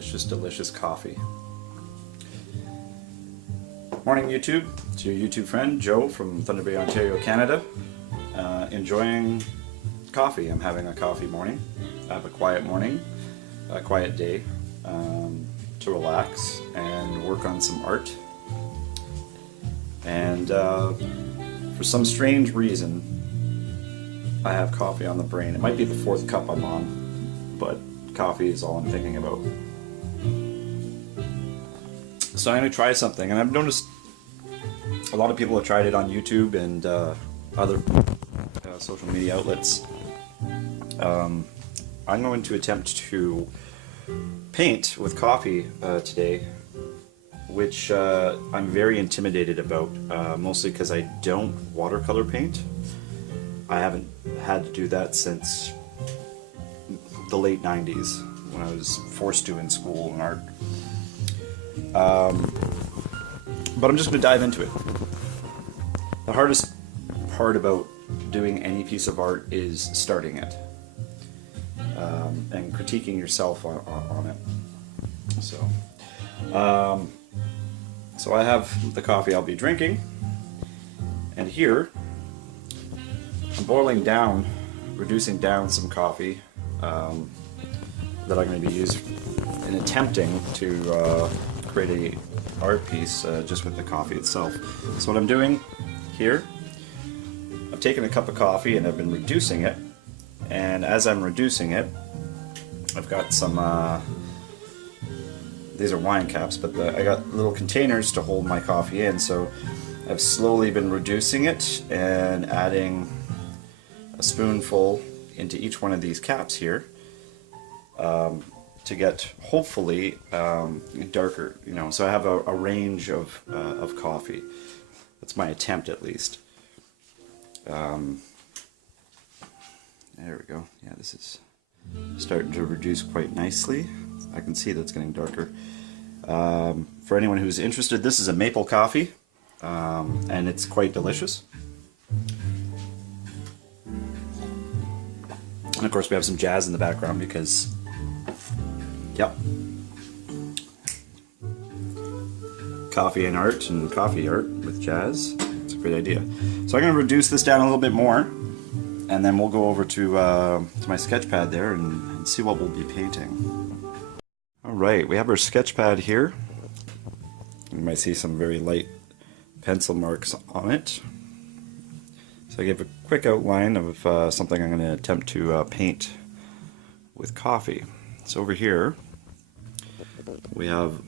delicious, delicious coffee. Morning YouTube, it's your YouTube friend Joe from Thunder Bay, Ontario, Canada. Enjoying coffee. I'm having a coffee morning. I have a quiet morning, a quiet day to relax and work on some art. And for some strange reason, I have coffee on the brain. It might be the fourth cup I'm on, but coffee is all I'm thinking about. So I'm going to try something, and I've noticed a lot of people have tried it on YouTube and other social media outlets. I'm going to attempt to paint with coffee today, which I'm very intimidated about, mostly because I don't watercolor paint. I haven't had to do that since the late 90s when I was forced to in school and art. But I'm just going to dive into it. The hardest part about doing any piece of art is starting it and critiquing yourself on it. So I have the coffee I'll be drinking, and here I'm boiling down, reducing down some coffee that I'm going to be using in attempting to create a art piece just with the coffee itself. So what I'm doing here, I've taken a cup of coffee and I've been reducing it, and as I'm reducing it, I've got some these are wine caps, but I got little containers to hold my coffee in, so I've slowly been reducing it and adding a spoonful into each one of these caps here to get hopefully darker, you know. So I have a range of coffee. That's my attempt, at least. There we go. Yeah, this is starting to reduce quite nicely. I can see that's getting darker. For anyone who's interested, this is a maple coffee, and it's quite delicious. And of course we have some jazz in the background because, yep, coffee and art and coffee art with jazz. It's a great idea. So I'm going to reduce this down a little bit more, and then we'll go over to my sketch pad there and see what we'll be painting. Alright, we have our sketch pad here. You might see some very light pencil marks on it. So I gave a quick outline of something I'm going to attempt to paint with coffee. So over here we have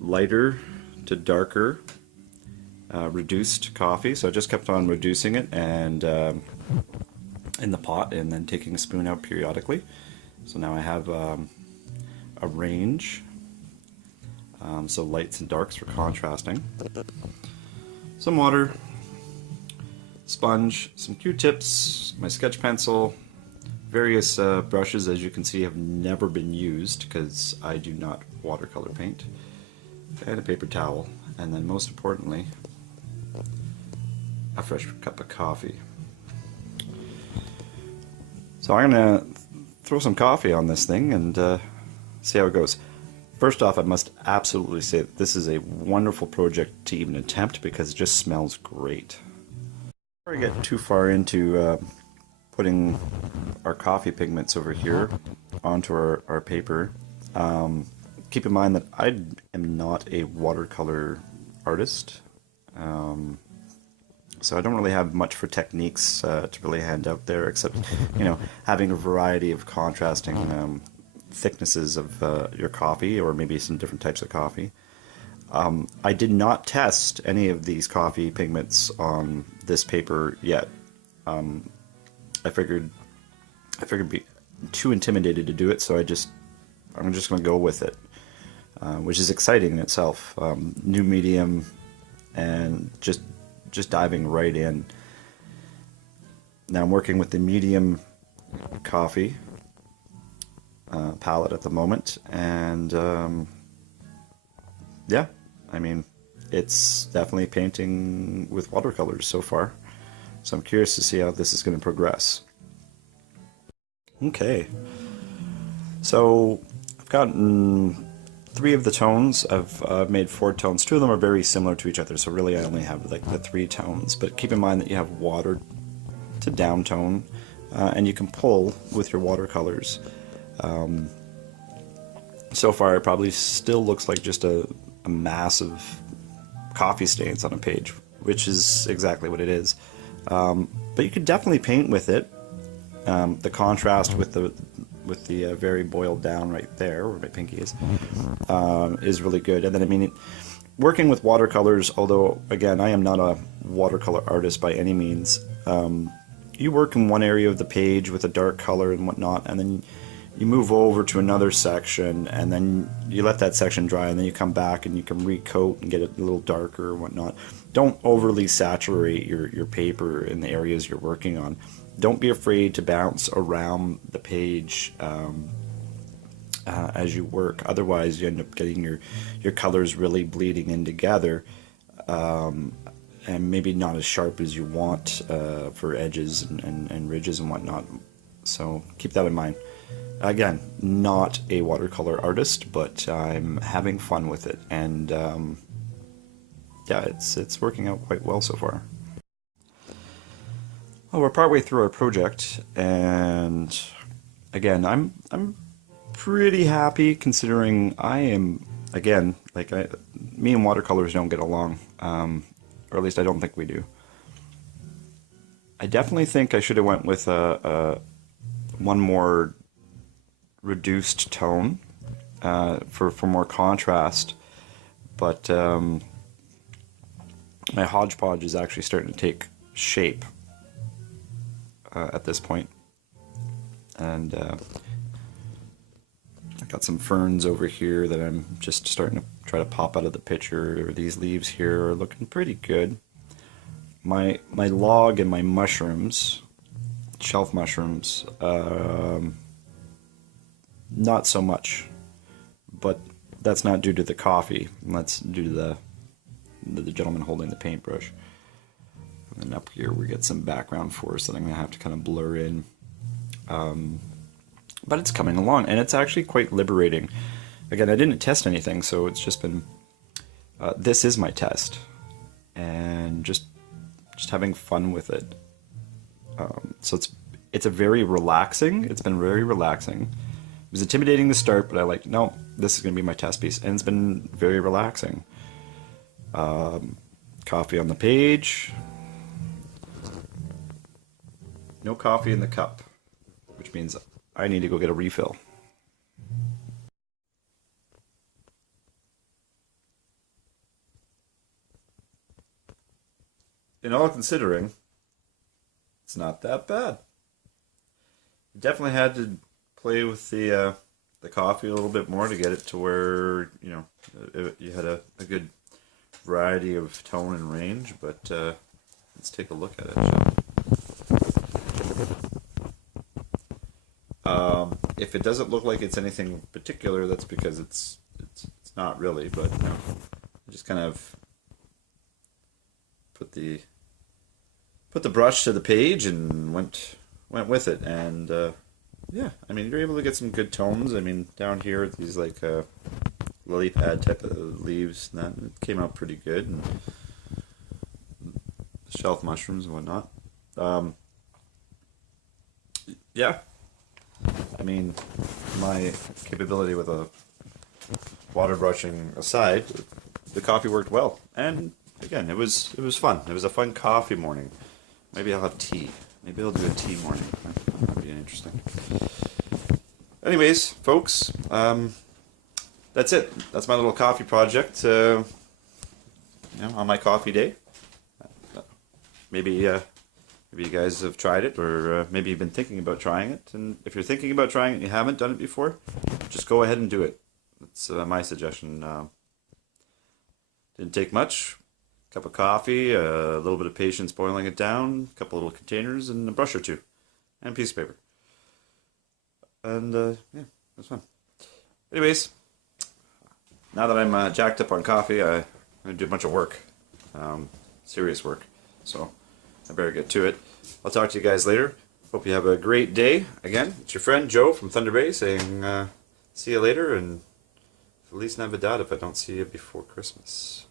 lighter to darker reduced coffee. So I just kept on reducing it and in the pot, and then taking a spoon out periodically. So now I have a range, so lights and darks for contrasting. Some water, sponge, some Q-tips, my sketch pencil, various brushes, as you can see, have never been used because I do not watercolor paint, and a paper towel, and then most importantly, a fresh cup of coffee. So I'm going to throw some coffee on this thing and see how it goes. First off, I must absolutely say that this is a wonderful project to even attempt because it just smells great. Before I get too far into putting our coffee pigments over here onto our paper, keep in mind that I am not a watercolor artist, so I don't really have much for techniques to really hand out there, except, you know, having a variety of contrasting thicknesses of your coffee, or maybe some different types of coffee. I did not test any of these coffee pigments on this paper yet. I figured be too intimidated to do it, so I'm just going to go with it, which is exciting in itself. New medium, and just diving right in. Now I'm working with the medium coffee palette at the moment, and yeah, I mean, it's definitely painting with watercolors so far, so I'm curious to see how this is going to progress. Okay, so I've gotten three of the tones. I've made 4 tones. 2 of them are very similar to each other, so really I only have like the 3 tones. But keep in mind that you have water to down tone, and you can pull with your watercolors. So far it probably still looks like just a mass of coffee stains on a page, which is exactly what it is. But you could definitely paint with it. The contrast with the very boiled down right there, where my pinky is really good. And then, I mean, working with watercolors, although, again, I am not a watercolor artist by any means, you work in one area of the page with a dark color and whatnot, and then you move over to another section, and then you let that section dry, and then you come back and you can recoat and get it a little darker and whatnot. Don't overly saturate your paper in the areas you're working on. Don't be afraid to bounce around the page as you work. Otherwise, you end up getting your colors really bleeding in together, and maybe not as sharp as you want for edges and ridges and whatnot. So keep that in mind. Again, not a watercolor artist, but I'm having fun with it, and yeah, it's working out quite well so far. Well, we're partway through our project, and again, I'm pretty happy considering I am, again, like me and watercolors don't get along, or at least I don't think we do. I definitely think I should have went with one more reduced tone for more contrast, but my hodgepodge is actually starting to take shape at this point, and I got some ferns over here that I'm just starting to try to pop out of the picture. These leaves here are looking pretty good. My log and my mushrooms, shelf mushrooms, not so much, but that's not due to the coffee. That's due to the gentleman holding the paintbrush. And then up here we get some background forest that I'm going to have to kind of blur in. But it's coming along, and it's actually quite liberating. Again, I didn't test anything, so it's just been... this is my test, and just having fun with it. So it's a very relaxing. It's been very relaxing. It was intimidating to start, but I like, no, this is going to be my test piece, and it's been very relaxing. Coffee on the page. No coffee in the cup, which means I need to go get a refill. In all considering, it's not that bad. Definitely had to play with the coffee a little bit more to get it to where, you know, you had a good variety of tone and range, but let's take a look at it, shall we? If it doesn't look like it's anything particular, that's because it's not really, but you know, I just kind of put the brush to the page and went with it, and yeah, I mean, you're able to get some good tones. I mean, down here, these like lily pad type of leaves, and that it came out pretty good, and shelf mushrooms and whatnot. Yeah, I mean, my capability with a water brushing aside, the coffee worked well, and again, it was fun. It was a fun coffee morning. Maybe I'll have tea. Maybe I'll do a tea morning. That would be interesting. Anyways, folks, that's it. That's my little coffee project. You know, on my coffee day. Maybe you guys have tried it, or maybe you've been thinking about trying it. And if you're thinking about trying it and you haven't done it before, just go ahead and do it. That's my suggestion. Didn't take much. Cup of coffee, a little bit of patience boiling it down, a couple little containers, and a brush or two, and a piece of paper. And yeah, it was fun. Anyways, now that I'm jacked up on coffee, I'm going to do a bunch of work, serious work. So I better get to it. I'll talk to you guys later. Hope you have a great day. Again, it's your friend Joe from Thunder Bay saying see you later, and Feliz Navidad if I don't see you before Christmas.